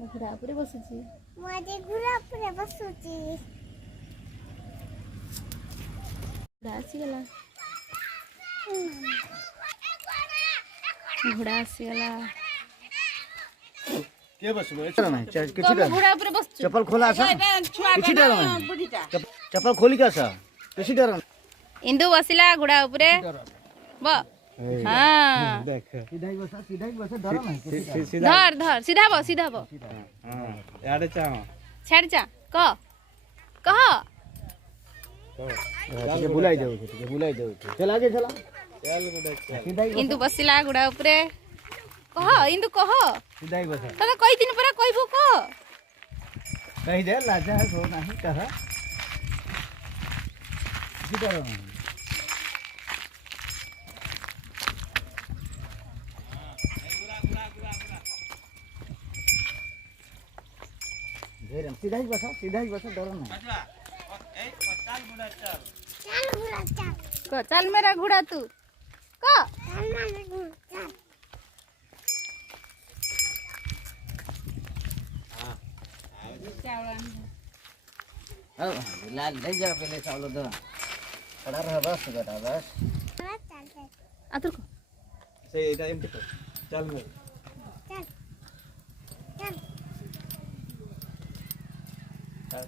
ଘୋଡ଼ା ଉପରେ ବସୁଛି। ମୁଁ ଆଜି ଘୋଡ଼ା ଉପରେ ବସୁଛି। ଘୋଡ଼ା ଆସିଗଲା। ଘୋଡ଼ା ଆସିଗଲା। के बसबो एचरा नहीं किछि तो घोड़ा ऊपर बस चप्पल खोला आसा किछि डर नहीं चप्पल खोली के आसा किछि डर इंदु बसिला घोड़ा ऊपर ब हां देख सीधा ही बसा डर नहीं धर धर सीधा बो हां याडे चा छाड़ जा कह के बुलाई दे चल आगे चला चल गुडा सीधा ही इंदु बसिला घोड़ा ऊपर कह इंदु कह सीधा ही बसा तने कई दिन पर कहबो कह कहि दे लाजा है सो नहीं कह सीधा सीधा ही बसा डर नहीं चल मेरा घोड़ा तू कह लाल ले जा पहले चावल दो खड़ा रह बस बेटा बस आतुर को से एटा एमटी को चल मेरे चल चल